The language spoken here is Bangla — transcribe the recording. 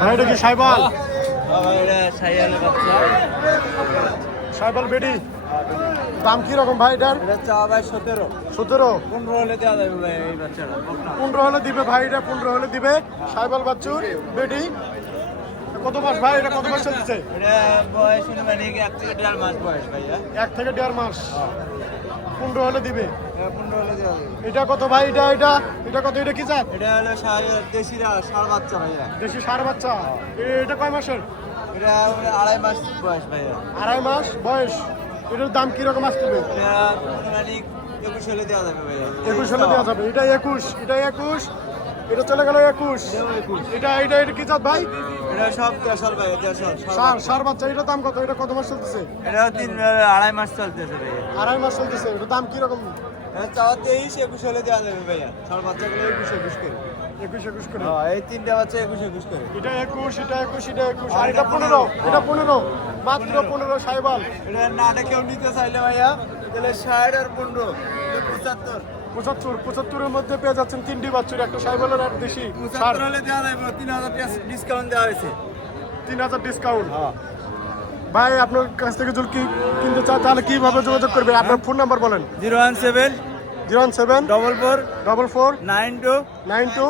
ভাই এটা কি সাইবাল। সাইবাল বেডি। দাম কি রকম ভাই এটার? চা ভাই সতেরো। সতেরো? পনেরো হলে দেওয়া যাবে ভাই এই বাচ্চাটা পনেরো হলে দিবে ভাই এটা পনেরো হলে দিবে সাইবাল বাচ্চুর বেডি। কত মাস ভাই? এটা কত মাস চলছে? অনুমানিক এক থেকে দেড় মাস মাস। পনেরো হলে দিবে। পনেরো হলে এটা কত ভাই? এটা এটা এটা কত? এটা কি জাত? এটা হলো দেশি দেশিরা সার বাচ্চা ভাইয়া। দেশি সার বাচ্চা। এ- এটা কয় মাসের? এটা আড়াই মাস বয়স ভাইয়া। আড়াই মাস বয়স। এটার দাম কীরকম আসতে হবে এটা অনুমানিক একুশ হলে দেওয়া যাবে ভাইয়া। একুশ হলে দেওয়া যাবে। এটা একুশ এটা একুশ। এটা চলে গেল একুশ। এটা এটা এটা কি জাত ভাই? এটা সব সার সার বাচ্চা এটার দাম কত? এটা কত মাস চলতেছে? এটা তিন আড়াই মাস চলতেছে আড়াই মাস চলতেছে দাম এটা চাওয়া তেইশ একুশ হলে দেওয়া যাবে ভাইয়া। সার বাচ্চাগুলো একুশ একুশ করে। একুশ একুশ করে। হ্যাঁ এই তিনটা বাচ্চা একুশ একুশ করে। এটা একুশ এটা একুশ এটা একুশ। আর এটা পনেরো এটা পনেরো। মাত্র পনেরো সাইবাল এটা কেউ নিতে চাইলে ভাইয়া। তাহলে ষাট আর পনেরো পঁচাত্তর। পঁচাত্তর পঁচাত্তরের মধ্যে পেয়ে যাচ্ছেন তিনটি বাচ্চুর একটা সাইবালের আর দেশি। পঁচাত্তর হলে দেওয়া যাবে তিন হাজার ডিসকাউন্ট দেওয়া হয়েছে। তিন হাজার ডিসকাউন্ট হ্যাঁ ভাই আপনার কাছ থেকে যদি কিনতে চান তাহলে কীভাবে যোগাযোগ করবে আপনার ফোন নাম্বার বলেন। Zero one seven zero one seven double four double four nine two nine two